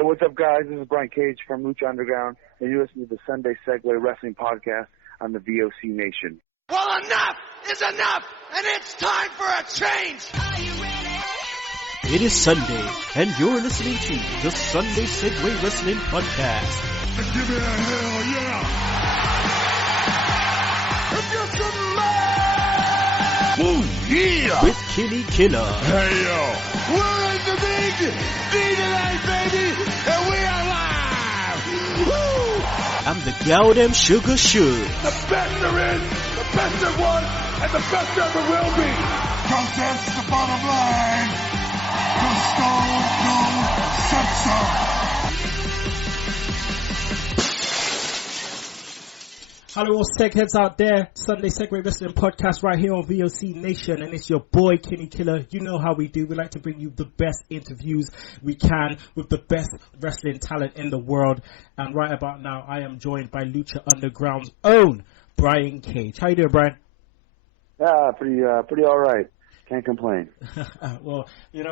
Hey, what's up, guys? This is Brian Cage from Lucha Underground, and you listen to the Sunday Segue Wrestling Podcast on the VOC Nation. Well, enough is enough, and it's time for a change! Are you ready? It is Sunday, and you're listening to the Sunday Segue Wrestling Podcast. Give me a hell yeah! If you're some Woo, yeah! With Kinny Killa. Hey, yo! We're in the big D tonight, baby! And we are live! Woo! I'm the Goddamn Sugar Shoe. The best there is, the best there was, and the best there ever will be! Cause that's the bottom line! The Stone Cold said so! Hello all Segheads out there, Sunday Segue Wrestling Podcast right here on VOC Nation, and it's your boy Kinny Killa. You know how we do, we like to bring you the best interviews we can with the best wrestling talent in the world, and right about now I am joined by Lucha Underground's own Brian Cage. How you doing, Brian? Yeah, pretty alright. Can't complain. Well,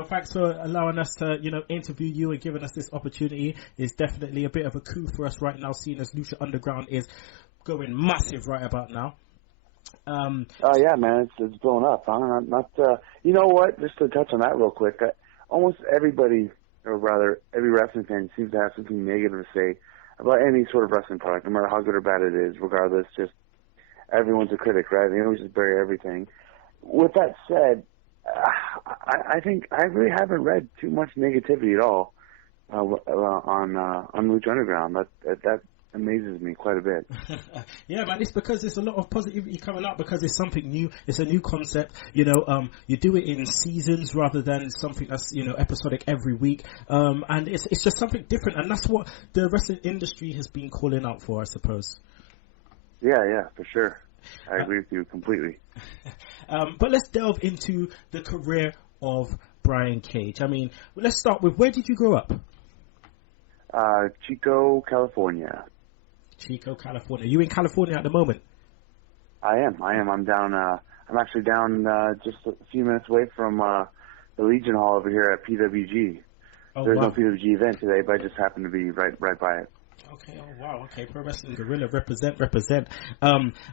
thanks for allowing us to, interview you and giving us this opportunity. It's definitely a bit of a coup for us right now, seeing as Lucha Underground is going massive right about now. Yeah, man, it's blown up. You know what? Just to touch on that real quick, almost everybody, or rather every wrestling fan, seems to have something negative to say about any sort of wrestling product, no matter how good or bad it is. Regardless, just everyone's a critic, right? They always just bury everything. With that said, I think I really haven't read too much negativity at all on Lucha Underground. That amazes me quite a bit. Yeah, man, it's because there's a lot of positivity coming up because it's something new. It's a new concept. You do it in seasons rather than something that's episodic every week. And it's just something different, and that's what the wrestling industry has been calling out for, I suppose. Yeah, for sure. I agree with you completely. But let's delve into the career of Brian Cage. I mean, let's start with, where did you grow up? Chico, California. Chico, California. Are you in California at the moment? I am. I'm down. I'm actually down just a few minutes away from the Legion Hall over here at PWG. Oh, There's wow. no PWG event today, but I just happened to be right by it. Okay, oh wow, okay, Pro Wrestling Guerrilla, represent.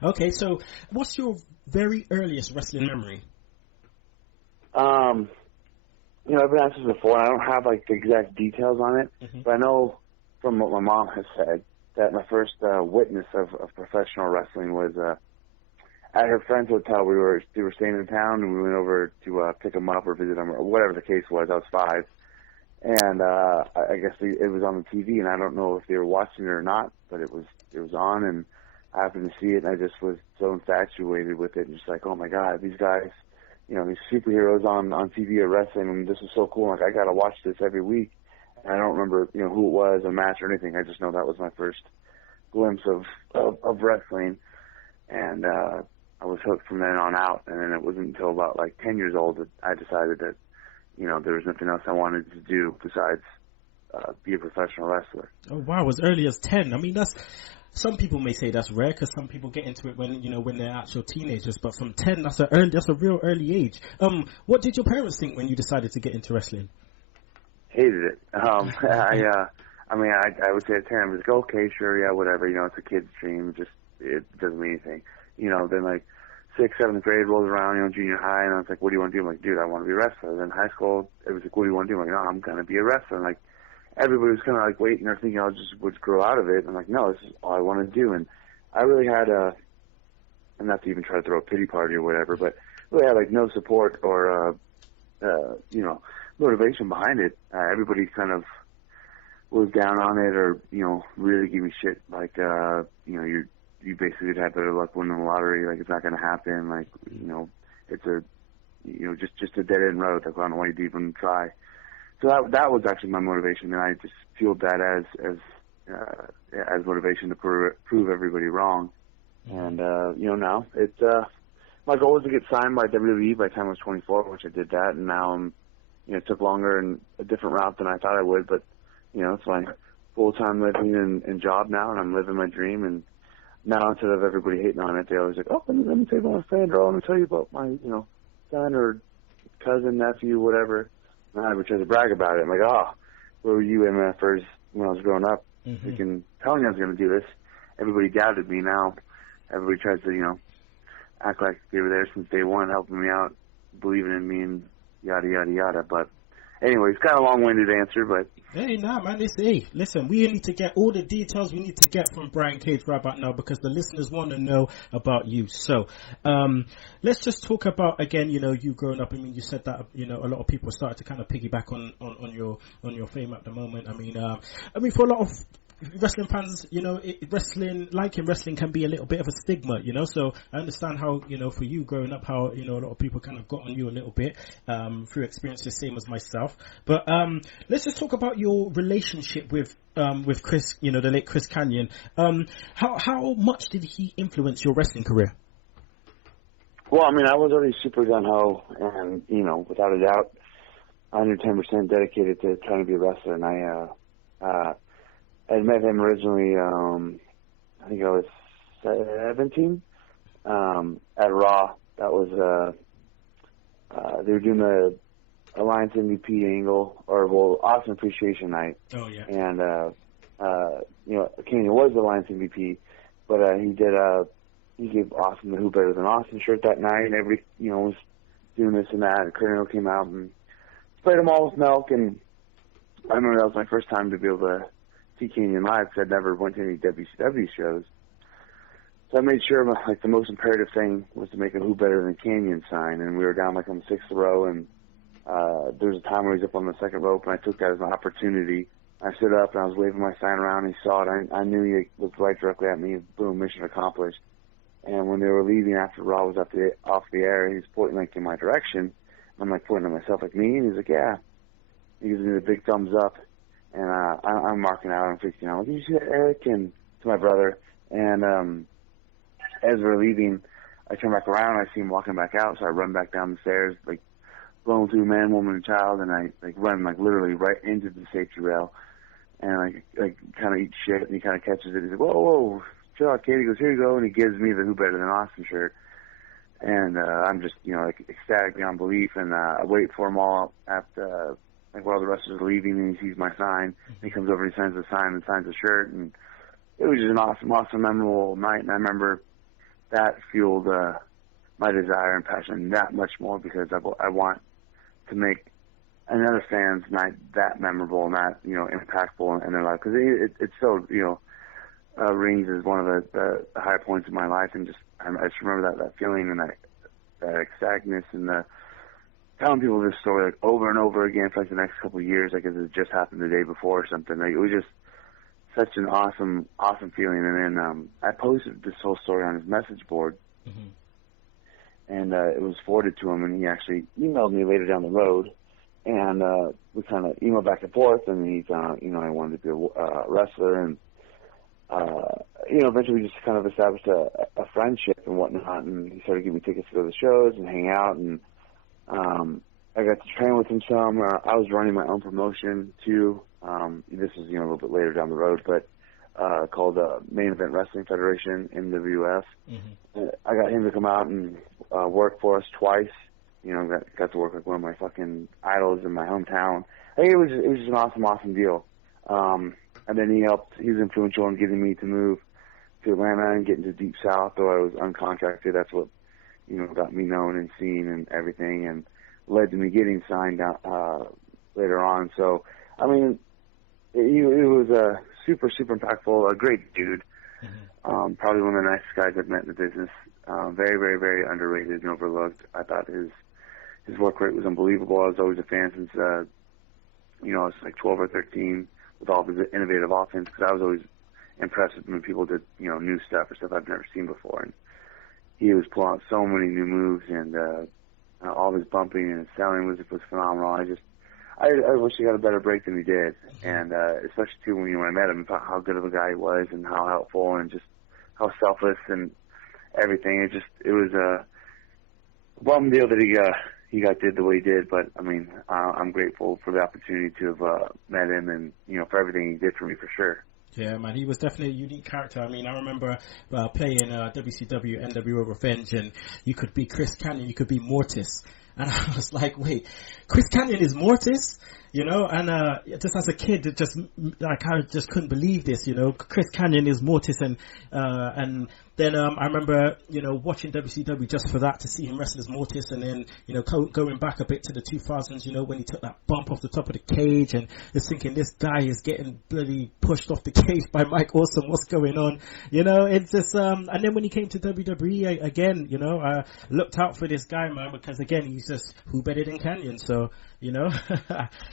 Okay, so what's your very earliest wrestling memory? I've been asked this before, and I don't have like the exact details on it, but I know from what my mom has said that my first witness of professional wrestling was at her friend's hotel. They were staying in town, and we went over to pick them up or visit them, or whatever the case was. I was 5. And I guess it was on the TV, and I don't know if they were watching it or not, but it was on, and I happened to see it, and I just was so infatuated with it, and just like, oh my God, these guys, these superheroes on TV are wrestling, and this is so cool. Like, I got to watch this every week. And I don't remember, who it was, a match or anything. I just know that was my first glimpse of wrestling, and I was hooked from then on out. And then it wasn't until about like 10 years old that I decided that there was nothing else I wanted to do besides be a professional wrestler. Oh wow, as early as 10. I mean, some people may say that's rare because some people get into it when they're actual teenagers. But from 10, that's a real early age. What did your parents think when you decided to get into wrestling? Hated it. I would say at 10, I was like, okay, sure, yeah, whatever. It's a kid's dream. It doesn't mean anything. Then like 6th, 7th grade rolls around, junior high, and I was like, what do you want to do? I'm like, dude, I want to be a wrestler. Then high school, it was like, what do you want to do? I'm like, no, I'm going to be a wrestler. And like, everybody was kind of like waiting or thinking I would grow out of it. I'm like, no, this is all I want to do. And I really had and not to even try to throw a pity party or whatever, but really had like no support or, motivation behind it. Everybody kind of was down on it or, really gave me shit. Like, you basically would have better luck winning the lottery. Like, it's not going to happen. Like, it's just a dead end road. Like, I don't know why you'd even try. So that was actually my motivation, and I just fueled that as motivation to prove everybody wrong. And now it's my goal was to get signed by WWE by the time I was 24, which I did that, and now it took longer and a different route than I thought I would, but it's my full-time living and job now, and I'm living my dream. And now instead of everybody hating on it, they always like, oh, let me tell you about my fan, or let me tell you about my son or cousin, nephew, whatever. And I would try to brag about it. I'm like, oh, where were you MFers when I was growing up? Freaking telling you I was going to do this. Everybody doubted me. Now everybody tries to, act like they were there since day one, helping me out, believing in me, and yada, yada, yada. But anyway, it's kind of a long-winded answer, but... Hey, nah, man, listen, we need to get all the details we need to get from Brian Cage right about now, because the listeners want to know about you. So, let's just talk about, again, you growing up. I mean, you said that, a lot of people started to kind of piggyback on your fame at the moment. I mean, for a lot of wrestling fans, wrestling can be a little bit of a stigma, so I understand how, for you growing up, how, a lot of people kind of got on you a little bit, through experiences, same as myself. But, let's just talk about your relationship with Chris, the late Chris Kanyon. How much did he influence your wrestling career? Well, I mean, I was already super gung-ho and, without a doubt, 110% dedicated to trying to be a wrestler. And I met him originally, I think I was 17, at Raw. That was, they were doing the Alliance MVP angle, Awesome Appreciation Night. Oh, yeah. And, Kenny was the Alliance MVP, but he gave Austin the Who Better Than Austin shirt that night, and everybody, was doing this and that, and Kurt Angle came out and sprayed them all with milk, and I remember that was my first time to be able to see Kanyon live, because I'd never went to any WCW shows. So I made sure, the most imperative thing was to make a Who Better Than Kanyon sign, and we were down, on the 6th row, and there was a time where he was up on the 2nd rope, and I took that as an opportunity. I stood up, and I was waving my sign around, and he saw it. I knew he looked right directly at me. Boom, mission accomplished. And when they were leaving after Raw was off the air, he was pointing, in my direction. I'm, pointing at myself, me, and he's like, yeah. He gives me the big thumbs up. And I'm marking out. I'm freaking out. Did you see that, Eric? And to my brother. And as we're leaving, I turn back around. I see him walking back out. So I run back down the stairs, blown through man, woman, and child. And I run literally right into the safety rail. And I kind of eat shit. And he kind of catches it. He's like, whoa, chill out, kid. He goes, here you go. And he gives me the Who Better Than Austin shirt. And I'm just ecstatic beyond belief. And I wait for them all at while the wrestlers are leaving, and he sees my sign. He comes over and he signs the sign and signs the shirt, and it was just an awesome, memorable night. And I remember that fueled my desire and passion that much more, because I want to make another fan's night that memorable and that impactful in their life, because it's so rings is one of the high points of my life, and I just remember that feeling and that ecstaticness and the telling people this story over and over again for the next couple of years, as it just happened the day before or something. It was just such an awesome feeling. And then I posted this whole story on his message board, and it was forwarded to him, and he actually emailed me later down the road, and we kind of emailed back and forth, and he found I wanted to be a wrestler, and eventually we just kind of established a friendship and whatnot, and he started giving me tickets to go to the shows and hang out, and I got to train with him some. I was running my own promotion too. This was a little bit later down the road, but called Main Event Wrestling Federation, MWF. I got him to come out and work for us twice. Got to work with one of my fucking idols in my hometown. It was just an awesome deal. And then he was influential in getting me to move to Atlanta and get into Deep South, though I was uncontracted. That's what got me known and seen and everything, and led to me getting signed out later on. So, I mean, it was a super impactful, a great dude. Probably one of the nicest guys I've met in the business. Very, very, very underrated and overlooked. I thought his work rate was unbelievable. I was always a fan since, I was 12 or 13 with all of his innovative offense, because I was always impressed when people did, new stuff or stuff I've never seen before. And he was pulling out so many new moves, and all of his bumping and his selling was phenomenal. I wish he got a better break than he did, and especially too when I met him, how good of a guy he was, and how helpful, and just how selfless and everything. It was a bum deal that he did the way he did, but I mean, I'm grateful for the opportunity to have met him, and for everything he did for me, for sure. Yeah, man, he was definitely a unique character. I mean, I remember playing WCW NWO Revenge, and you could be Chris Kanyon, you could be Mortis. And I was like, wait, Chris Kanyon is Mortis? you know, and just as a kid, it just like I just couldn't believe this, you know. Chris Kanyon is Mortis, and then I remember, you know, watching WCW just for that, to see him wrestle as Mortis, and then, you know, going back a bit to the 2000s, you know, when he took that bump off the top of the cage, and just thinking, this guy is getting bloody pushed off the cage by Mike Awesome. What's going on? You know, it's just and then when he came to WWE again, you know, I looked out for this guy, man, because again, he's just who better than Kanyon. So, you know,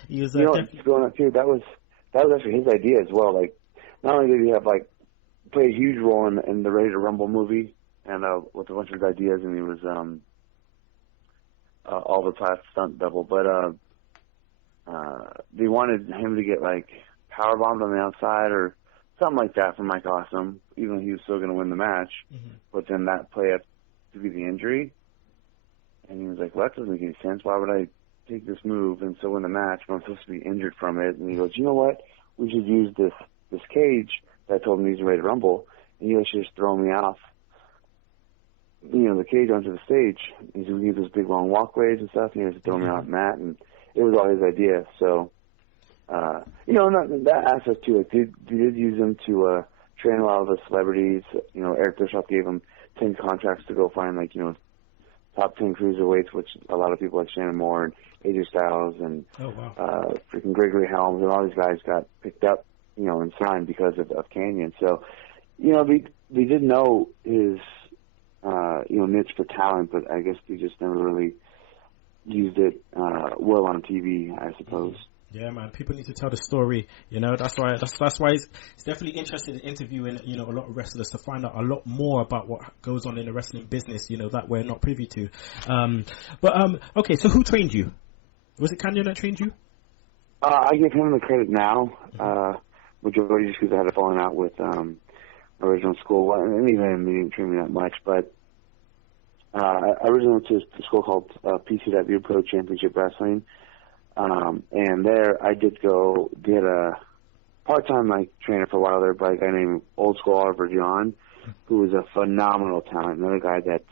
he was. Going up too. That was actually his idea as well. Like, not only did he have like play a huge role in the Ready to Rumble movie, and with a bunch of his ideas, and he was all the class stunt double, but they wanted him to get like power bombed on the outside or something like that from Mike Awesome, even though he was still going to win the match. Mm-hmm. But then that play up to be the injury, and he was like, "Well, that doesn't make any sense. Why would I take this move and still win the match when I'm supposed to be injured from it?" And he goes, "You know what? We should use this cage that I told him he's Ready to Rumble, and you guys should just throw me off, you know, the cage onto the stage. He would use those big long walkways and stuff, and he was throwing me off the mat, and it was all his idea." So, you know, that aspect too. Like, they did use him to train a lot of the celebrities. You know, Eric Bischoff gave him 10 contracts to go find, like, you know, top 10 cruiserweights, which a lot of people like Shannon Moore and AJ Styles and freaking Gregory Helms and all these guys got picked up, you know, and signed because of Kanyon. So, you know, they did know his, you know, niche for talent, but I guess they just never really used it well on TV, I suppose. Yeah, man. People need to tell the story. You know, that's why it's definitely interesting in interviewing, you know, a lot of wrestlers to find out a lot more about what goes on in the wrestling business, you know, that we're not privy to. Okay, so who trained you? Was it Kanyon that trained you? I give him the credit now, majority just because I had a falling out with original school, and even he didn't train me that much, but I originally went to a school called PCW, Pro Championship Wrestling. And there I did get a part-time like trainer for a while there by a guy named Old School Oliver John, who was a phenomenal talent. Another guy that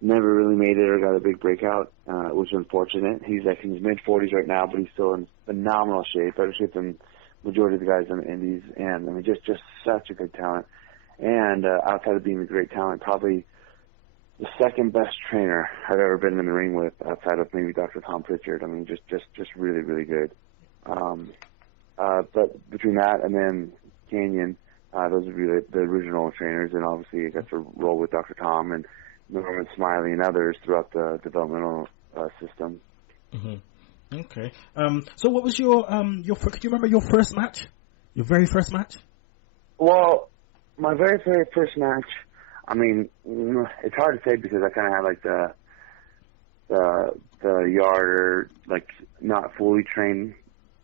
never really made it or got a big breakout, which was unfortunate. He's like in his mid-40s right now, but he's still in phenomenal shape, better shape than majority of the guys in the Indies. And I mean, just such a good talent. And outside of being a great talent, probably the second best trainer I've ever been in the ring with, outside of maybe Dr. Tom Pritchard. I mean, just really, really good. But between that and then Kanyon, those would be the original trainers, and obviously I got to roll with Dr. Tom and Norman Smiley and others throughout the developmental system. Mm-hmm. Okay. So what was your could you remember your first match? Your very first match? Well, my very, very first match, I mean, it's hard to say because I kind of had like the yard or like not fully trained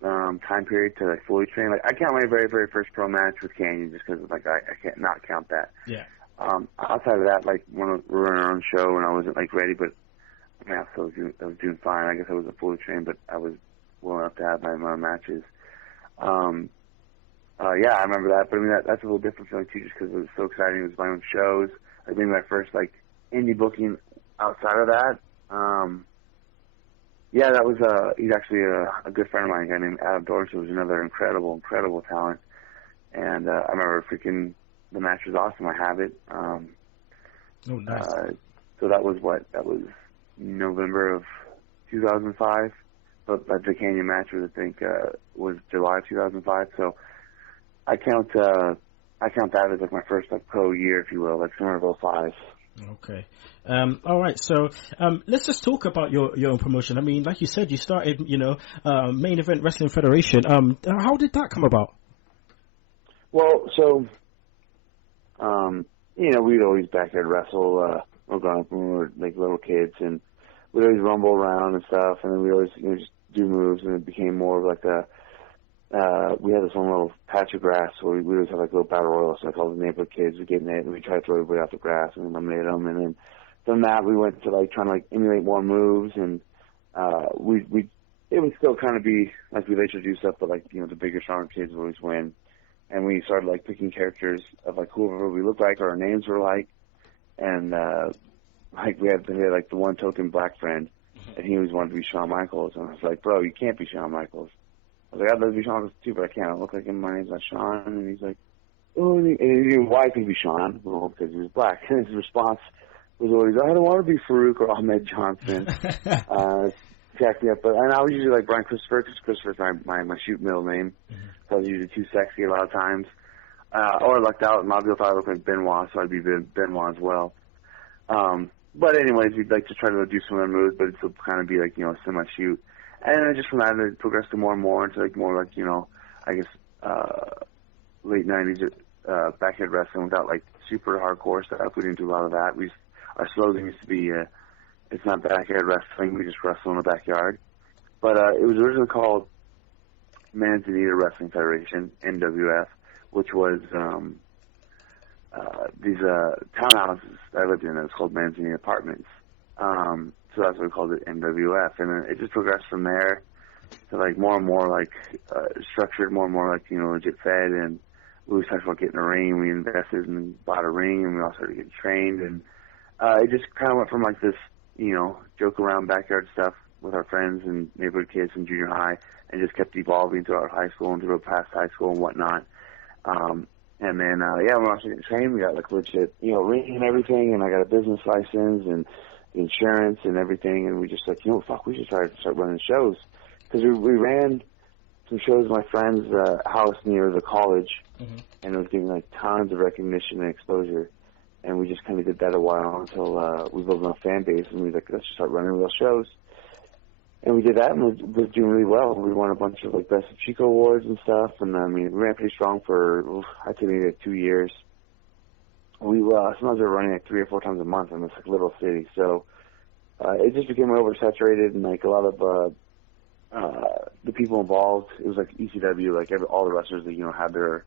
time period to like fully train. Like I count my very, very first pro match with Kanyon just because like I can't not count that. Yeah. Outside of that, like when we were on our own show and I wasn't like ready, but yeah, so I was doing fine. I guess I wasn't fully trained, but I was well enough to have my own matches. Yeah, I remember that, but I mean that's a little different feeling too, just because it was so exciting. It was my own shows. I think my first like indie booking outside of that. Yeah, that was he's actually a good friend of mine, a guy named Adam Dorsch, who was another incredible talent. And I remember freaking the match was awesome. I have it. Oh, nice. So that was November of 2005. But the Kanyon match was, I think, was July of 2005. So I count that as like my first like pro year, if you will, like summer of 05. Okay. All right. So let's just talk about your own promotion. I mean, like you said, you started, Main Event Wrestling Federation. How did that come about? Well, so, we'd always backyard wrestle growing up when we were like little kids, and we'd always rumble around and stuff, and then we always just do moves, and it became more of like we had this one little patch of grass where we always have like little battle royals, like all the neighborhood kids would get in it, and we try to throw everybody off the grass and eliminate them, and then from that we went to like trying to like emulate more moves, and it would still kind of be like we later do stuff, but like the bigger, stronger kids would always win, and we started like picking characters of like whoever we looked like or our names were like, and like we had like the one token black friend and he always wanted to be Shawn Michaels. And I was like, bro, you can't be Shawn Michaels. I was like, I'd love to be Shawn Michaels too, but I can't. I look like him. My name's not Shawn. And he's like, oh, and why could he be Shawn? Well, because he was black. And his response was always, I don't want to be Farouk or Ahmed Johnson. Jacked me up. And I was usually like Brian Christopher, because Christopher's my shoot middle name. So I was usually too sexy a lot of times. Or I lucked out, and a lot of people thought I looked like Benoit, so I'd be Benoit as well. But anyways, we'd like to try to do some other moves, but it'd still kind of be like, semi-shoot. And then just from that, it progressed to more and more into like more like, I guess, late 90s backyard wrestling without like super hardcore stuff. We didn't do a lot of that. Our slogan used to be, it's not backyard wrestling, we just wrestle in the backyard. But it was originally called Manzanita Wrestling Federation, NWF, which was these townhouses I lived in. It was called Manzanita Apartments. So that's why we called it NWF. And then it just progressed from there to like more and more like structured, more and more like, legit fed. And we started about getting a ring. We invested and bought a ring, and we all started getting trained. And it just kind of went from like this, joke around backyard stuff with our friends and neighborhood kids in junior high, and just kept evolving throughout high school and through past high school and whatnot. And then, when I was getting trained, we got like legit, ring and everything, and I got a business license and the insurance and everything, and we just like, we should start running shows. Because we ran some shows at my friend's house near the college, and it was getting like tons of recognition and exposure. And we just kind of did that a while until we built a fan base, and we were like, let's just start running real shows. And we did that, and we were doing really well. We won a bunch of like Best of Chico awards and stuff, and we ran pretty strong for, I'd say maybe like 2 years. We sometimes we were running like 3 or 4 times a month in this like little city, so it just became oversaturated, and like a lot of the people involved, it was like ECW, like all the wrestlers that had their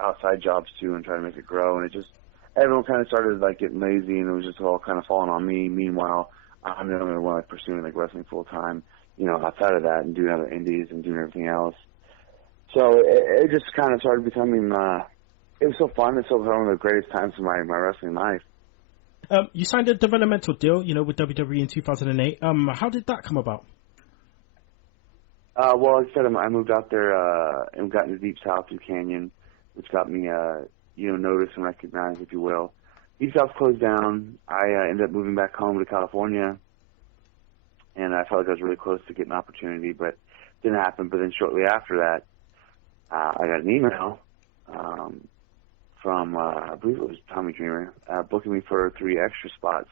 outside jobs too, and trying to make it grow, and it just everyone kind of started like getting lazy, and it was just all kind of falling on me. Meanwhile, I'm the only one like pursuing like wrestling full time, outside of that, and doing other indies and doing everything else. So it just kind of started becoming. It was so fun. It's so one of the greatest times of my wrestling life. You signed a developmental deal, with WWE in 2008. How did that come about? Well, like I said, I moved out there and got into Deep South through Canyon, which got me, noticed and recognized, if you will. Deep South closed down. I ended up moving back home to California, and I felt like I was really close to getting an opportunity, but it didn't happen. But then shortly after that, I got an email from, I believe it was Tommy Dreamer, booking me for 3 extra spots,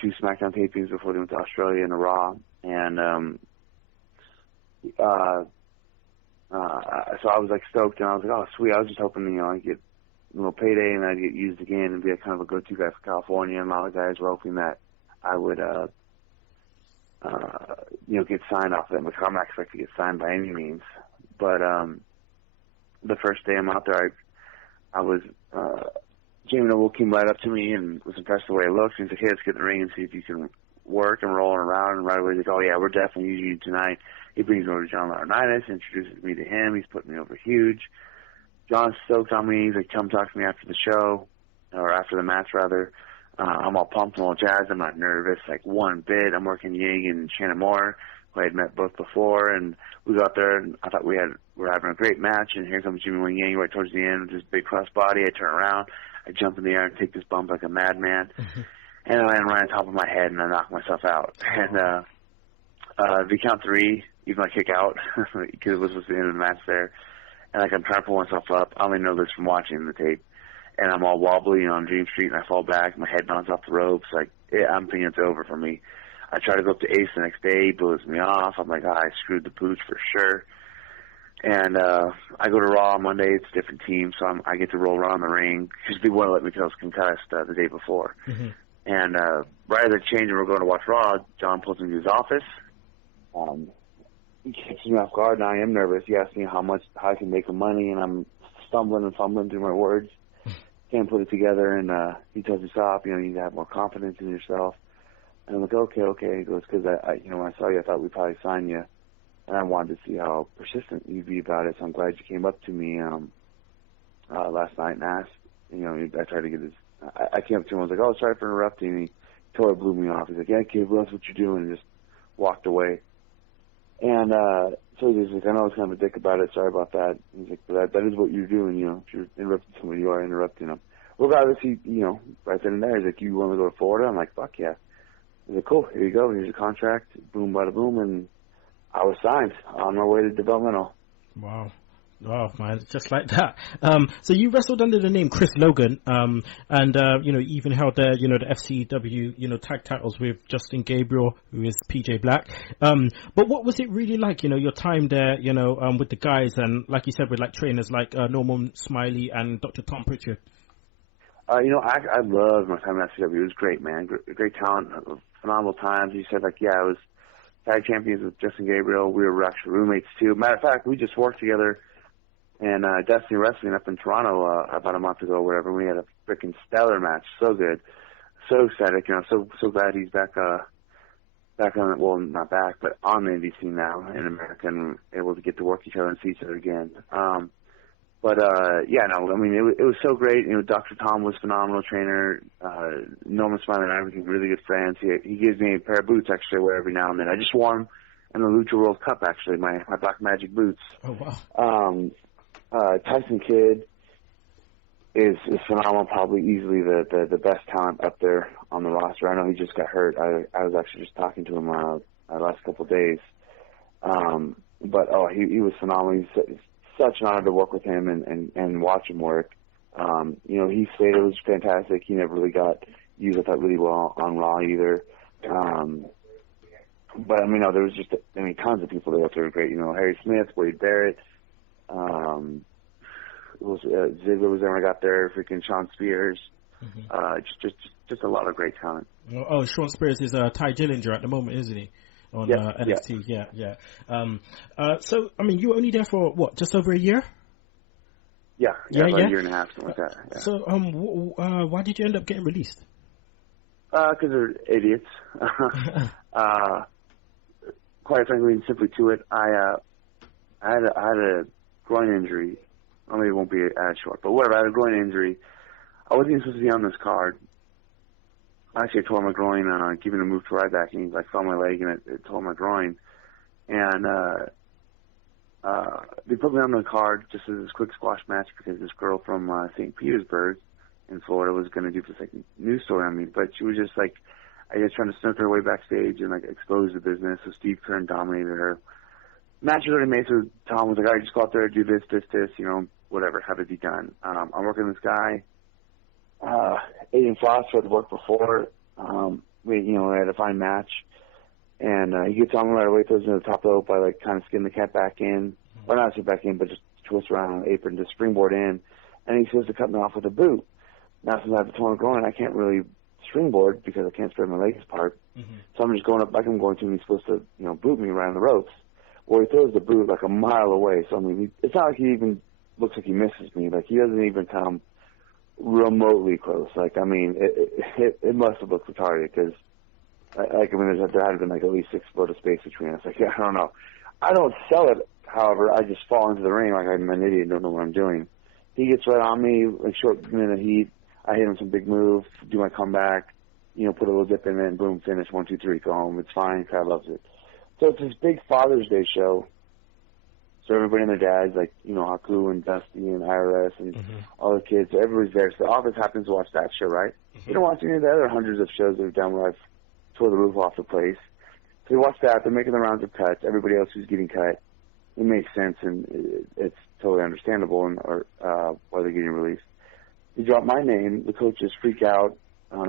2 SmackDown tapings before they went to Australia and a Raw. And so I was like stoked, and I was like, oh sweet, I was just hoping, I'd get a little payday and I'd get used again and be a kind of a go-to guy for California. And a lot of guys were hoping that I would, get signed off of them, which I'm not expecting to get signed by any means. But the first day I'm out there, I was, Jamie Noble came right up to me and was impressed with the way I looked. He's like, hey, let's get in the ring and see if you can work, and rolling around. And right away he's like, oh yeah, we're definitely using you tonight. He brings me over to John Laurinaitis, introduces me to him. He's putting me over huge. John's stoked on me. He's like, come talk to me after the show, or after the match rather. I'm all pumped and all jazzed. I'm not nervous, like one bit. I'm working Ying and Shannon Moore, who I had met both before, and we got there, and I thought we were having a great match. And here comes Jimmy Wing Yang right towards the end with this big crossbody. I turn around, I jump in the air and take this bump like a madman. And I land right on top of my head, and I knock myself out. And the count 3, even I kick out, because it was the end of the match there. And like I'm trying to pull myself up. I only know this from watching the tape. And I'm all wobbly on Dream Street, and I fall back. My head bounces off the ropes. Like, I'm thinking it's over for me. I try to go up to Ace the next day. He blows me off. I'm like, I screwed the pooch for sure. And I go to Raw on Monday. It's a different team, so I get to roll around the ring because they wouldn't let me because I was concussed the day before. Mm-hmm. And right as I change and we're going to watch Raw, John pulls me into his office. He catches me off guard, and I am nervous. He asks me how I can make money, and I'm stumbling and fumbling through my words. Can't put it together, and he tells me, stop, you need to have more confidence in yourself. And I'm like, okay. He goes, because when I saw you, I thought we'd probably sign you, and I wanted to see how persistent you'd be about it, so I'm glad you came up to me last night and asked, I tried to get his, I came up to him, I was like, oh, sorry for interrupting, and totally blew me off. He's like, yeah, kid, well, that's what you're doing, and just walked away. And so he's like, I know I was kind of a dick about it, sorry about that. He's like, but that is what you're doing, you know, if you're interrupting somebody, you are interrupting them. Regardless, he, you know, right then and there, he's like, you want to go to Florida? I'm like, fuck yeah. He's like, cool, here you go, here's your contract, boom, bada boom, and I was signed on my way to developmental. Wow. Oh man, just like that. So you wrestled under the name Chris Logan, and you know, even held the FCW tag titles with Justin Gabriel, who is PJ Black. But what was it really like? You know, your time there, with the guys, and like you said, with like trainers like Norman Smiley and Dr. Tom Pritchard. I loved my time at FCW. It was great, man. Great talent, phenomenal times. You said, like, yeah, I was tag champions with Justin Gabriel. We were actually roommates too. Matter of fact, we just worked together in Destiny Wrestling up in Toronto about a month ago or whatever. We had a freaking stellar match. So good. So ecstatic. So glad he's back on, well, not back, but on the indie scene now in America and able to get to work each other and see each other again. It was so great. Dr. Tom was a phenomenal trainer. Norman Smiley and I became really good friends. He gives me a pair of boots, actually, I wear every now and then. I just wore them in the Lucha World Cup, actually, my Black Magic boots. Oh, wow. Tyson Kidd is phenomenal, probably easily the best talent up there on the roster. I know he just got hurt. I was actually just talking to him the last couple of days. He was phenomenal. He's such an honor to work with him and watch him work. He stayed. It was fantastic. He never really got used, I thought, really well on Raw either. There was just, tons of people that were great. Harry Smith, Wade Barrett, Ziggler was there when I got there, freaking Sean Spears. Mm-hmm. Just a lot of great talent. Oh, Sean Spears is Ty Dillinger at the moment, isn't he? On NXT, yeah. So, you were only there for, what, just over a year? Yeah, about a year and a half, something like that. Yeah. So, why did you end up getting released? Because they're idiots. Quite frankly and simply to it, I had a groin injury. Well, maybe it won't be as short, but whatever. I had a groin injury. I wasn't even supposed to be on this card. Actually, I tore my groin giving a move to Ryback, and he fell on my leg, and it tore my groin. And they put me on the card just as this quick squash match because this girl from St. Petersburg in Florida was going to do this news story on me, but she was just I guess trying to snook her way backstage and expose the business. So Steve Kern dominated her. Match was already made, so Tom was like, all right, just go out there, do this, whatever, have it be done. I'm working with this guy. Aiden Frost, who had worked before. We had a fine match. And he gets on right away, throws him to the top rope. I kind of skin the cat back in. Well, not sit back in, but just twist around on the apron to springboard in. And he's supposed to cut me off with a boot. Now, since I have a torn groin, I can't really springboard because I can't spread my legs apart. Mm-hmm. So I'm just going up like I'm going to, and he's supposed to, boot me around the ropes. Well, he throws the boot a mile away. So, it's not like he even looks like he misses me. He doesn't even come remotely close. It must have looked retarded because, there had to been at least 6 foot of space between us. I don't know. I don't sell it, however. I just fall into the ring like I'm an idiot and don't know what I'm doing. He gets right on me, short minute heat. I hit him some big move, do my comeback, put a little dip in it, and boom, finish, 1, 2, 3, go home. It's fine. Crowd loves it. So it's this big Father's Day show. So everybody and their dads, Haku and Dusty and IRS and all the kids, so everybody's there. So the office happens to watch that show, right? Mm-hmm. They don't watch any of the other hundreds of shows that are done where I've tore the roof off the place. So they watch that. They're making the rounds of cuts. Everybody else who's getting cut, it makes sense, and it's totally understandable why they're getting released. They drop my name. The coaches freak out.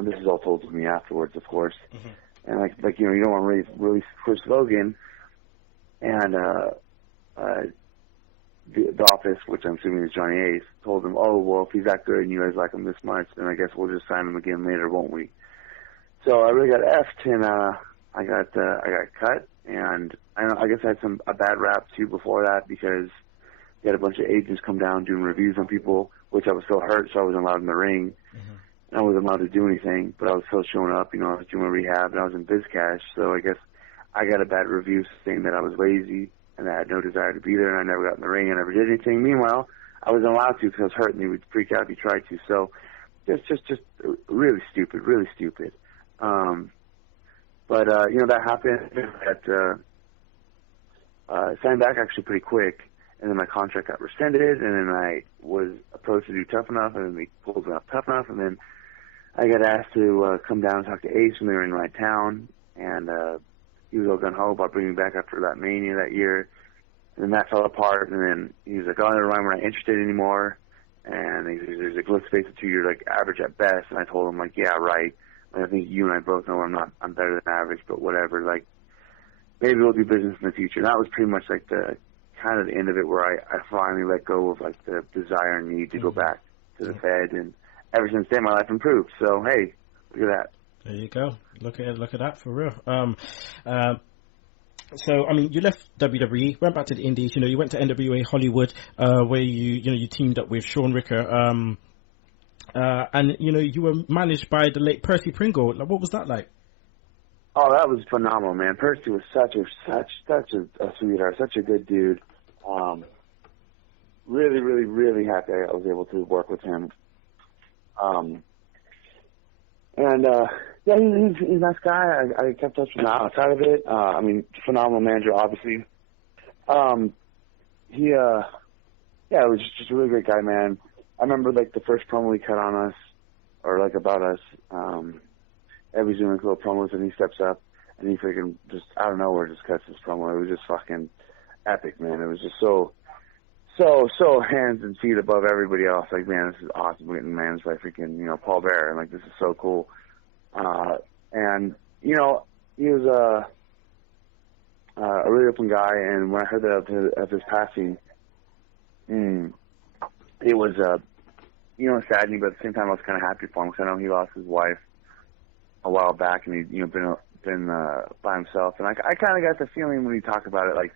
This is all told to me afterwards, of course. Mm-hmm. And you don't want to release Chris Logan. And the office, which I'm assuming is Johnny Ace, told him, oh, well, if he's that good and you guys like him this much, then I guess we'll just sign him again later, won't we? So I really got effed, and I got cut, and I guess I had a bad rap too before that because we had a bunch of agents come down doing reviews on people, which I was still hurt, so I wasn't allowed in the ring. Mm-hmm. And I wasn't allowed to do anything, but I was still showing up. I was doing my rehab, and I was in BizCash, so I guess I got a bad review saying that I was lazy and I had no desire to be there, and I never got in the ring, and I never did anything. Meanwhile, I wasn't allowed to because I was hurt, and he would freak out if he tried to. So just really stupid, really stupid. But that happened. I signed back actually pretty quick, and then my contract got rescinded, and then I was approached to do Tough Enough, and then they pulled me off Tough Enough, and then I got asked to come down and talk to Ace when they were in my town, and he was all gung-ho about bringing me back after that Mania that year, and then that fell apart, and then he was like, oh, never mind, we're not interested anymore, and he's like, let's face it, you're like average at best, and I told him, like, yeah, right, I think you and I both know I'm better than average, but whatever, like, maybe we'll do business in the future. And that was pretty much like the kind of the end of it, where I finally let go of like the desire and need to go back to the Fed, and ever since then my life improved. So hey, look at that. There you go. Look at that for real. So I mean, you left WWE, went back to the Indies. You went to NWA Hollywood, where you teamed up with Sean Ricker. And you were managed by the late Percy Pringle. Like, what was that like? Oh, that was phenomenal, man. Percy was such a sweetheart, such a good dude. Really, really, really happy I was able to work with him. Yeah, he's a nice guy. I kept touch with him outside of it. I mean, phenomenal manager, obviously. It was just a really great guy, man. I remember like the first promo he cut on us, or like about us. Every doing like little promos, and he steps up and he freaking just out of nowhere just cuts his promo. It was just fucking epic, man. It was just so hands and feet above everybody else. Like, man, this is awesome. We're getting managed by freaking Paul Bearer, and like this is so cool. And he was a really open guy. And when I heard that of his passing, it was saddening, but at the same time I was kind of happy for him, because I know he lost his wife a while back, and he'd been by himself, and I kind of got the feeling when he talked about it, like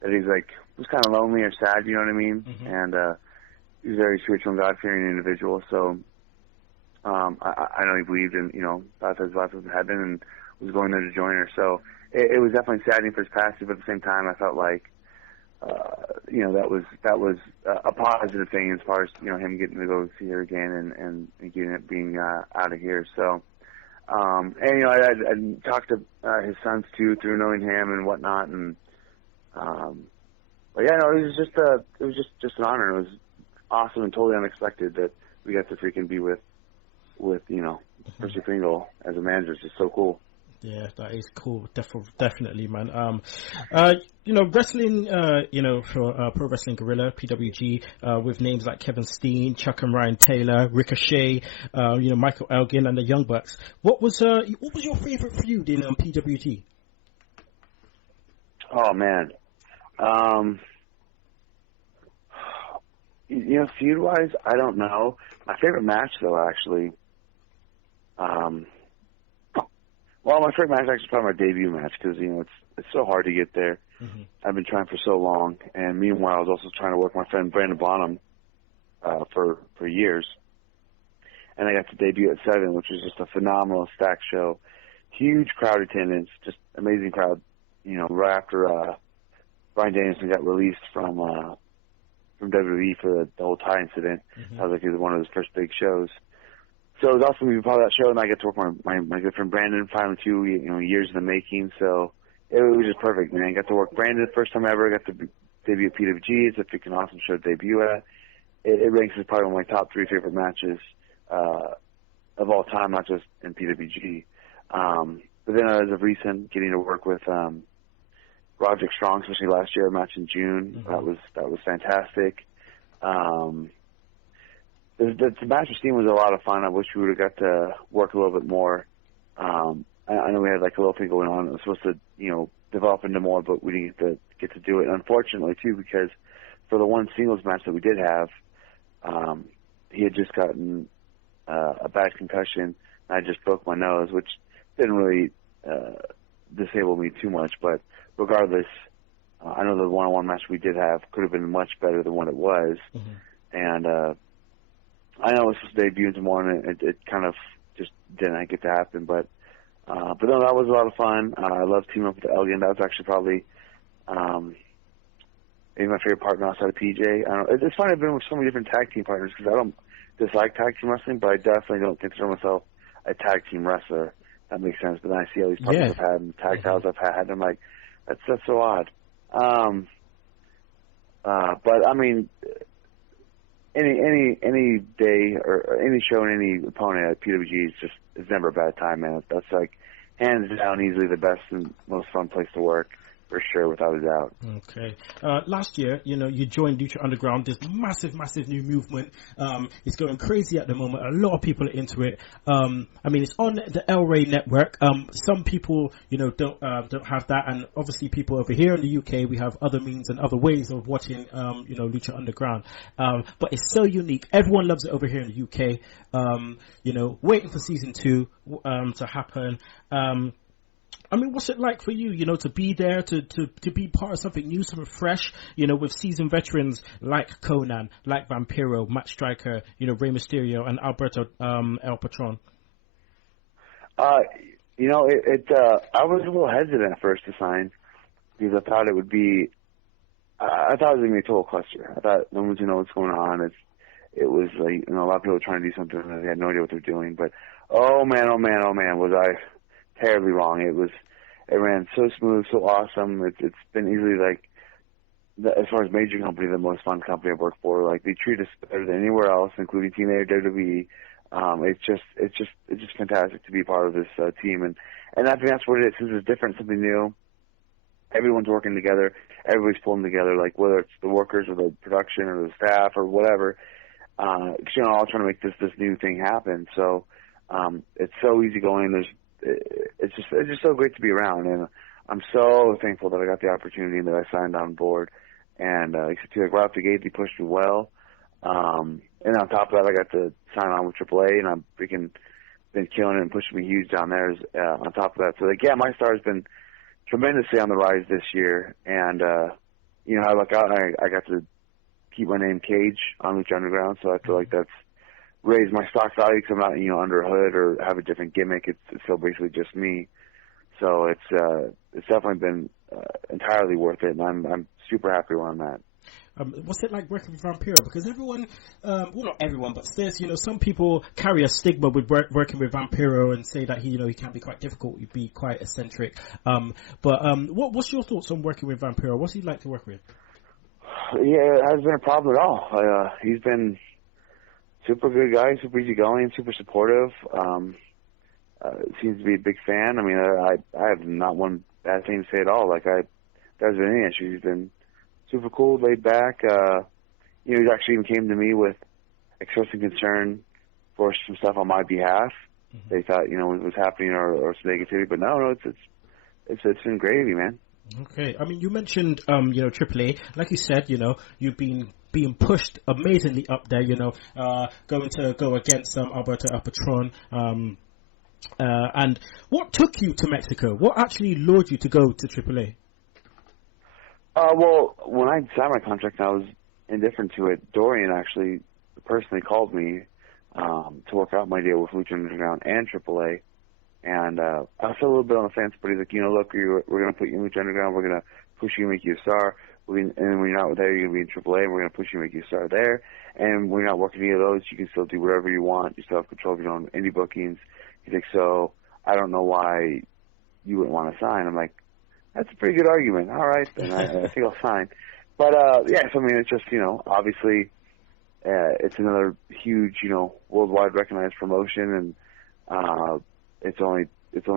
that he's like was kind of lonely or sad, you know what I mean? Mm-hmm. And he's a very spiritual and God-fearing individual, so I know he believed in thought his life was in heaven and was going there to join her. So it was definitely saddening for his passing, but at the same time I felt like that was a positive thing as far as him getting to go see her again and getting it being out of here. So. I talked to his sons too through knowing him and whatnot, and but yeah, no, it was just an honor. It was awesome and totally unexpected that we got to freaking be with Percy Pringle as a manager. It's just so cool. Yeah, that is cool. Definitely, man. Wrestling, for Pro Wrestling Guerrilla, PWG, with names like Kevin Steen, Chuck and Ryan Taylor, Ricochet, Michael Elgin, and the Young Bucks. What was your favorite feud in PWG? Oh man, feud wise, I don't know. My favorite match, though, actually. Well, my favorite match actually is probably my debut match, because it's so hard to get there. Mm-hmm. I've been trying for so long, and meanwhile I was also trying to work my friend Brandon Bonham for years, and I got to debut at 7, which was just a phenomenal stacked show, huge crowd attendance, just amazing crowd. Right after Bryan Danielson got released from WWE for the whole tie incident, I was like, it was one of his first big shows. So it was awesome to be part of that show, and I got to work with my good friend Brandon, finally too, years in the making. So it was just perfect, man. I got to work Brandon the first time ever. I got to debut at PWG. It's a freaking awesome show to debut at. It ranks as probably one of my top 3 favorite matches of all time, not just in PWG. But then as of recent, getting to work with Roderick Strong, especially last year, a match in June, that was fantastic. The match with Steen was a lot of fun. I wish we would have got to work a little bit more. I know we had like a little thing going on. It was supposed to, develop into more, but we didn't get to do it. Unfortunately, too, because for the one singles match that we did have, he had just gotten a bad concussion, and I just broke my nose, which didn't really disable me too much. But regardless, I know the one-on-one match we did have could have been much better than what it was. Mm-hmm. And I know it was supposed to debut tomorrow, and it kind of just didn't get to happen. But no, that was a lot of fun. I love teaming up with Elgin. That was actually probably maybe my favorite partner outside of PJ. It's funny, I've been with so many different tag team partners, because I don't dislike tag team wrestling, but I definitely don't consider myself a tag team wrestler. that makes sense. But then I see all these partners I've had and tag titles I've had, and I'm like, that's so odd. But I mean, any day or any show and any opponent at PWG is never a bad time, man. That's like hands down easily the best and most fun place to work. For sure, without a doubt. Okay. Last year, you joined Lucha Underground. This massive new movement. It's going crazy at the moment. A lot of people are into it. I mean, it's on the El Rey network. Some people, don't have that, and obviously people over here in the UK, we have other means and other ways of watching, Lucha Underground. But it's so unique. Everyone loves it over here in the UK. Waiting for season 2 to happen. I mean, what's it like for you, to be there, to be part of something new, something fresh, with seasoned veterans like Conan, like Vampiro, Matt Striker, Rey Mysterio, and Alberto El Patron? I was a little hesitant at first to sign because I thought it would be, I thought it was going to be a total cluster. I thought no one's going to know what's going on. It was like, a lot of people were trying to do something and they had no idea what they're doing. But, oh man, was I terribly wrong. It ran so smooth, so awesome. It's been easily as far as major company, the most fun company I've worked for. Like, they treat us better than anywhere else, including TNA or WWE. It's just fantastic to be part of this team, and I think that's what it is. This is different, something new. Everyone's working together. Everybody's pulling together. Like, whether it's the workers or the production or the staff or whatever, all trying to make this new thing happen. So it's so easygoing. It's just so great to be around, and I'm so thankful that I got the opportunity and that I signed on board. And right off the gate, they pushed me well. And on top of that, I got to sign on with AAA, and I've freaking been killing it and pushing me huge down there. On top of that, so my star's been tremendously on the rise this year. And I look out, and I got to keep my name Cage on Lucha Underground, so I feel like that's raise my stock value because I'm not, under a hood or have a different gimmick. It's still basically just me. So it's definitely been entirely worth it, and I'm super happy where I'm at. What's it like working with Vampiro? Because everyone, not everyone, but there's, some people carry a stigma with working with Vampiro and say that he can be quite difficult, he'd be quite eccentric. But what's your thoughts on working with Vampiro? What's he like to work with? Yeah, it hasn't been a problem at all. He's been super good guy, super easygoing, super supportive. Seems to be a big fan. I mean, I have not one bad thing to say at all. Like, there hasn't been any issues. He's been super cool, laid back. He actually even came to me with expressing concern for some stuff on my behalf. Mm-hmm. They thought, what was happening or some negativity, but no, it's been gravy, man. Okay. I mean, you mentioned, AAA. Like you said, you've been being pushed amazingly up there, going to go against Alberto El Patron. And what took you to Mexico? What actually lured you to go to AAA? Well, when I signed my contract and I was indifferent to it, Dorian actually personally called me to work out my deal with Lucha Underground and AAA. And I was a little bit on the fence, but he's like, look, we're going to put you in Lucha Underground. We're going to push you and make you a star. And when you're not there, you're going to be in AAA, and we're going to push you and make you a star there. And when you're not working any of those, you can still do whatever you want. You still have control of your own indie bookings. He's like, so I don't know why you wouldn't want to sign. I'm like, that's a pretty good argument. All right, then I think I'll sign. But, so I mean, it's just, obviously it's another huge, worldwide recognized promotion, and it's only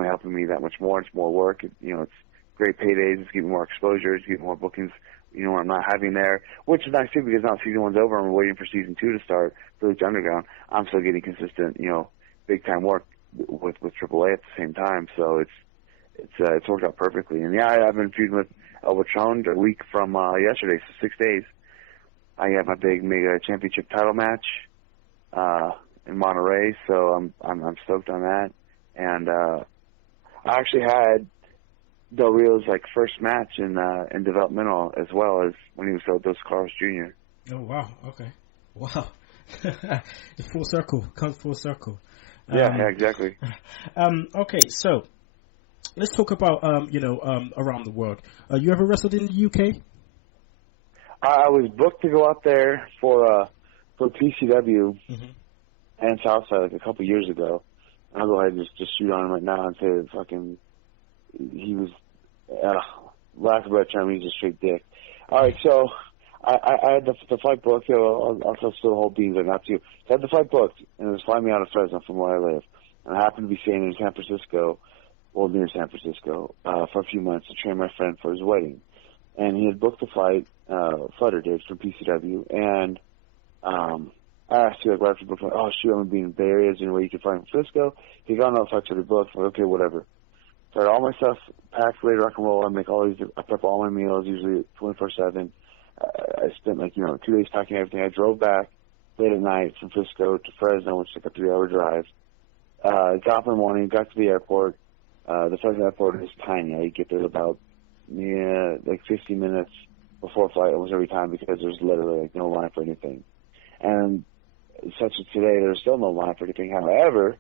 helping me that much more. It's more work. It's great paydays. It's giving more exposure. It's giving more bookings. I'm not having there, which is nice too, because now season 1's over and we're waiting for season 2 to start for Lucha Underground. I'm still getting consistent, big time work with AAA at the same time. So it's worked out perfectly. And I've been feuding with El Patron a week from yesterday, so 6 days. I have my big mega championship title match in Monterey, so I'm stoked on that. And I actually had Del Rio's first match in developmental, as well as when he was Dos Carlos Jr. Oh wow! Okay, wow. It's full circle. Comes full circle. Yeah, exactly. Okay, so let's talk about around the world. You ever wrestled in the UK? I was booked to go out there for PCW and Southside a couple years ago. I'll go ahead and just shoot on him right now and say that fucking he was, lack of a better term, he's a straight dick. All right, so I had the fight booked. I'll still hold beans right now too. So I had the fight booked, and it was flying me out of Fresno from where I live. And I happened to be staying in San Francisco, well, near San Francisco, for a few months to train my friend for his wedding. And he had booked the fight, Flutter did, from PCW, and I asked you, like, right after the book, oh, shoot, I'm going to be in the Bay Area. Is there any way you can fly from Frisco? He got no fights already booked. I'm like, okay, whatever. So I had all my stuff packed, ready to rock and roll. I prep all my meals, usually 24/7. I spent, 2 days packing everything. I drove back late at night from Frisco to Fresno, which is like a 3-hour drive. Got up in the morning, got to the airport. The Fresno airport is tiny. I get there about 15 minutes before flight almost every time because there's literally no line for anything. And such as today, there's still no line for anything. However,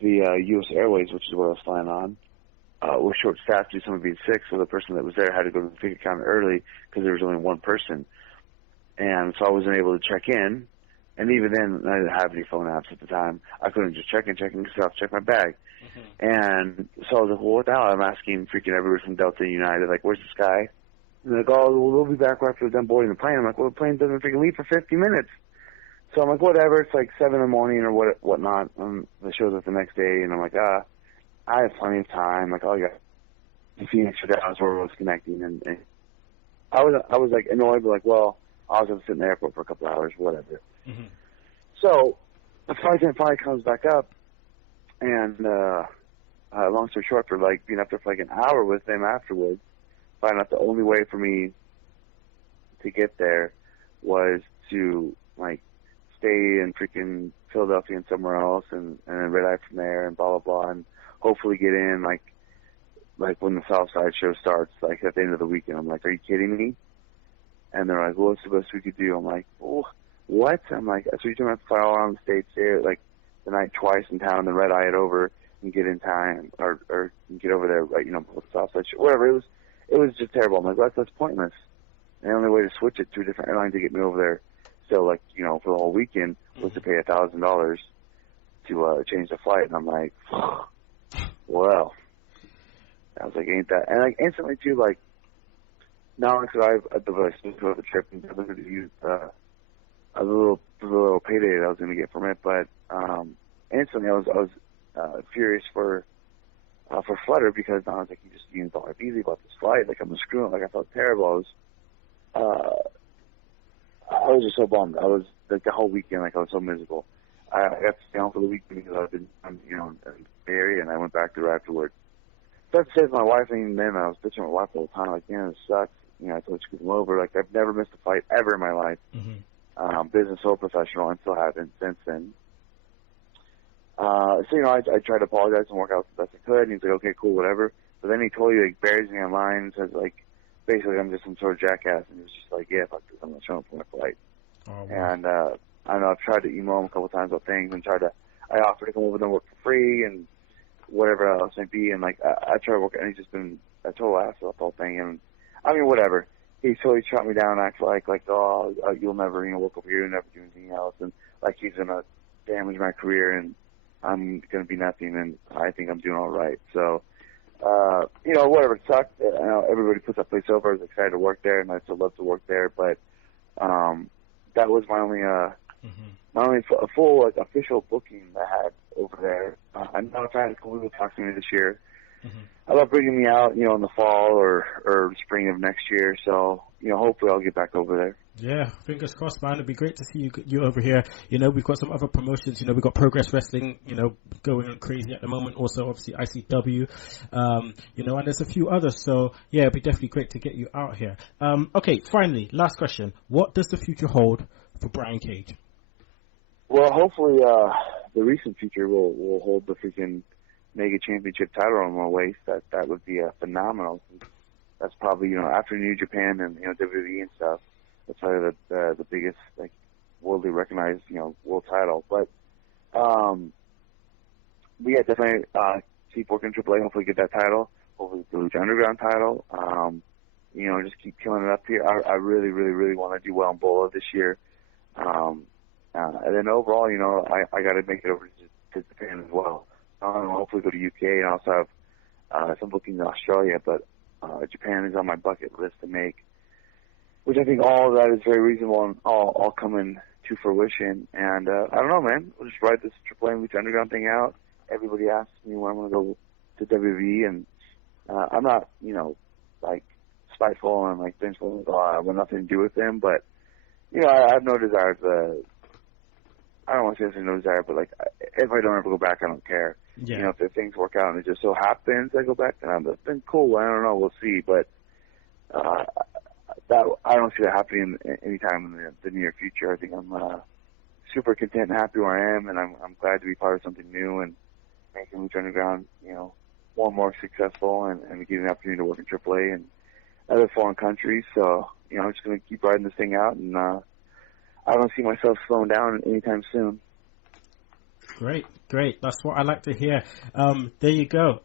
the U.S. Airways, which is what I was flying on, was short-staffed due to someone being sick, so the person that was there had to go to the ticket counter early because there was only one person. And so I wasn't able to check in. And even then, I didn't have any phone apps at the time. I couldn't just check in because I have to check my bag. Mm-hmm. And so I was like, well, what the hell? I'm asking freaking everybody from Delta and United, like, where's this guy? And they're like, oh, well, we'll be back right after we're done boarding the plane. I'm like, well, the plane doesn't freaking leave for 50 minutes. So I'm like, whatever. It's like 7 in the morning or whatnot. The show's up the next day, and I'm like, I have plenty of time. Like, oh, yeah, the Phoenix for Dallas where I was connecting, and I was like annoyed, but like, well, I was going to sit in the airport for a couple hours, whatever. Mm-hmm. So the flight finally comes back up, and long story short, for like being up there for like an hour with them afterwards, finding out the only way for me to get there was to like stay in freaking Philadelphia and somewhere else, and then red eye from there, and blah blah blah, and hopefully get in like when the South Side show starts, like at the end of the weekend. I'm like, are you kidding me? And they're like, well, what's the best we could do? I'm like, oh, what? I'm like, so you're going to have to fly all around the States there, like the night twice in town, and then red eye it over and get in time, or get over there, right, with the South Side show, whatever. It was just terrible. I'm like, that's pointless. And the only way to switch it to a different airline to get me over there, so like, for the whole weekend, was to pay $1,000 to change the flight. And I'm like, well, I was like, ain't that? And like instantly too, like, not only could I spent the trip and I could use a little payday that I was going to get from it, but instantly I was furious for Flutter, because I was like, you just used all my easy about this flight. Like, I'm screwing. Like, I felt terrible. I was just so bummed. I was like the whole weekend, like I was so miserable. I got to stay home for the weekend because I've been, in the Bay Area, and I went back there afterward. So that says my wife, and then I was bitching with my wife all the time, like, this sucks. I told you to come over. Like, I've never missed a fight ever in my life. Mm-hmm. Business or professional, and still haven't since then. So, I tried to apologize and work out the best I could, and he's like, okay, cool, whatever. But then he totally, like, buries me online and says, like, basically I'm just some sort of jackass, and he was just like, yeah, fuck this, I'm not showing up for my flight. Oh, and I know I've tried to email him a couple times about things, and I offered to come over and work for free, and whatever else may be, and, like, I tried to work, and he's just been a total asshole the whole thing, and, I mean, whatever. He totally shot me down, act like, oh, you'll never, work over here, you'll never do anything else, and, like, he's going to damage my career, and I'm going to be nothing, and I think I'm doing all right. So, whatever, it sucked. Everybody puts that place over. I was excited to work there, and I still love to work there, but that was my only full, like, official booking I had over there. I know I've had a couple people talk to me this year about bringing me out, in the fall or spring of next year. So, hopefully I'll get back over there. Yeah, fingers crossed, man. It'd be great to see you over here. We've got some other promotions. We've got Progress Wrestling, going on crazy at the moment. Also, obviously, ICW, and there's a few others. So, yeah, it'd be definitely great to get you out here. Okay, finally, last question. What does the future hold for Brian Cage? Well, hopefully, the recent future will hold the freaking Mega Championship title on my waist. That would be phenomenal. That's probably, after New Japan and, WWE and stuff, that's probably the biggest, like, worldly recognized, world title. But yeah, definitely keep working AAA, hopefully get that title, hopefully the Lucha Underground title. Just keep killing it up here. I really, really, really want to do well in Bola this year. And then overall, I got to make it over to Japan as well. hopefully go to UK, and also have some bookings in Australia. But Japan is on my bucket list to make, which I think all of that is very reasonable and all coming to fruition. And I don't know, man. We'll just ride this AAA Lucha Underground thing out. Everybody asks me when I'm going to go to WWE, and I'm not, like spiteful and like vengeful. I want nothing to do with them, but I have no desire to. I don't want to say there's no desire, but like if I don't ever go back, I don't care. Yeah. If things work out and it just so happens I go back, then cool. I don't know. We'll see, but that I don't see that happening anytime in the near future. I think I'm super content and happy where I am, and I'm glad to be part of something new and making Lucha Underground, more and more successful, and getting the opportunity to work in AAA and other foreign countries. So, I'm just going to keep riding this thing out, and I don't see myself slowing down anytime soon. Great. That's what I like to hear. There you go.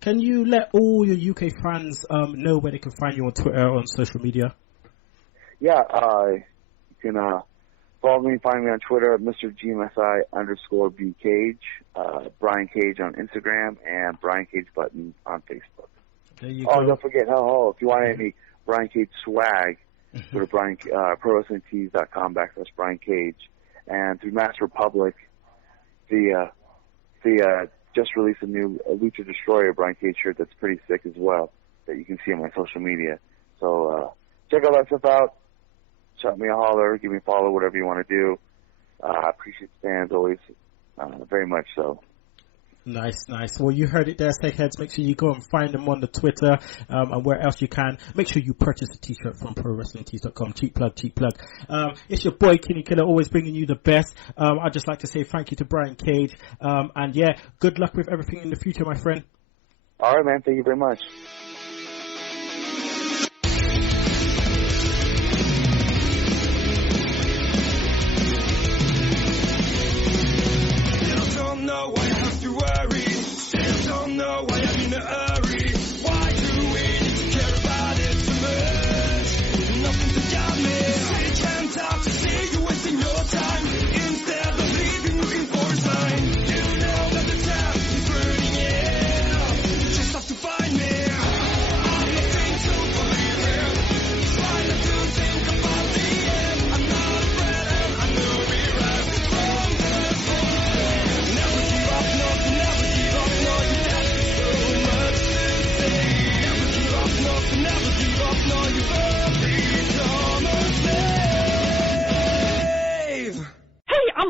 Can you let all your UK fans know where they can find you on Twitter, on social media? Yeah, you can follow me, find me on Twitter at Mr. GMSI_BCage, Brian Cage on Instagram, and Brian Cage Button on Facebook. There you go. Don't forget, if you want any Brian Cage swag, go to ProWrestlingTees.com/Brian Cage. And through Mass Republic, the just released a new Lucha Destroyer Brian Cage shirt that's pretty sick as well, that you can see on my social media. So check all that stuff out. Shot me a holler, give me a follow, whatever you want to do. I appreciate the fans always, very much so. Nice. Well, you heard it there, Steakheads. Make sure you go and find them on the Twitter and where else you can. Make sure you purchase a t-shirt from ProWrestlingTees.com. Cheap plug. It's your boy, Kinny Killa, always bringing you the best. I'd just like to say thank you to Brian Cage. And yeah, good luck with everything in the future, my friend. All right, man. Thank you very much.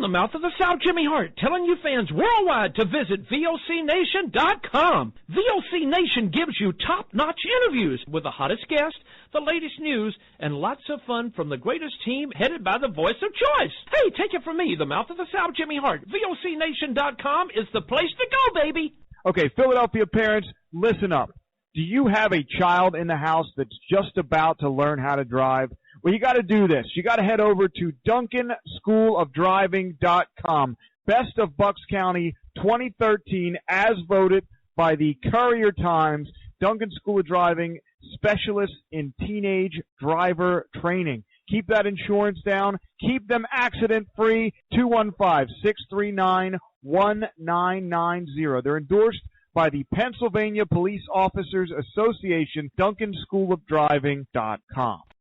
Mouth of the South, Jimmy Hart, telling you fans worldwide to visit VOCNation.com. VOC Nation gives you top-notch interviews with the hottest guests, the latest news, and lots of fun from the greatest team headed by the voice of choice. Hey, take it from me, the Mouth of the South, Jimmy Hart. VOCNation.com is the place to go, baby. Okay, Philadelphia parents, listen up. Do you have a child in the house that's just about to learn how to drive? Well, you got to do this. You got to head over to DuncanSchoolOfDriving.com. Best of Bucks County 2013 as voted by the Courier Times. Duncan School of Driving, specialists in teenage driver training. Keep that insurance down. Keep them accident-free. 215-639-1990. They're endorsed by the Pennsylvania Police Officers Association. DuncanSchoolOfDriving.com.